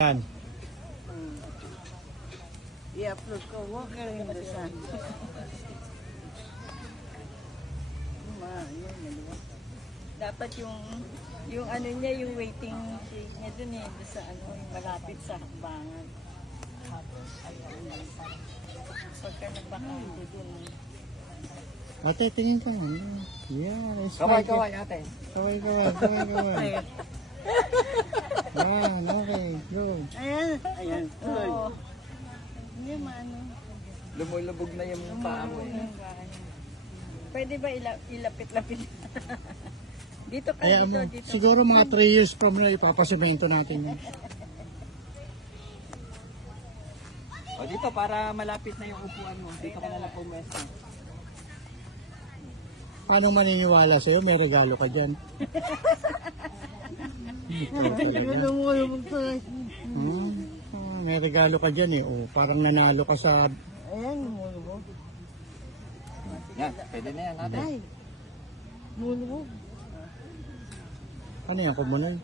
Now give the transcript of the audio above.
Yan. I-upload ko, Walker in the Sun. Dapat yung ano niya, yung waiting shade niya dun eh, dun sa ano, yung malapit sa hakbangan. Pagka nagbakante dun. Ate, tingin ka. Yeah, Kaway ate. Kaway. Yan, okay. Good. Ayan. Oo. Hindi maano. Lumulubog na yung paa mo eh. Pwede ba ilapit-lapit? Dito ka, Kaya mo, dito. siguro mga 3 years from now, ipapasemento natin yan. O dito, para malapit na yung upuan mo. Dito ka na lang pumwesto. Paano maniniwala sa'yo? May regalo ka dyan. Lumulubog to. May regalo ka dyan eh. Oh, parang nanalo ka sa... Ayan, lumulubog. Yan, pwede na yan ate. Ay, lumulubog. Ano yan, kumunay?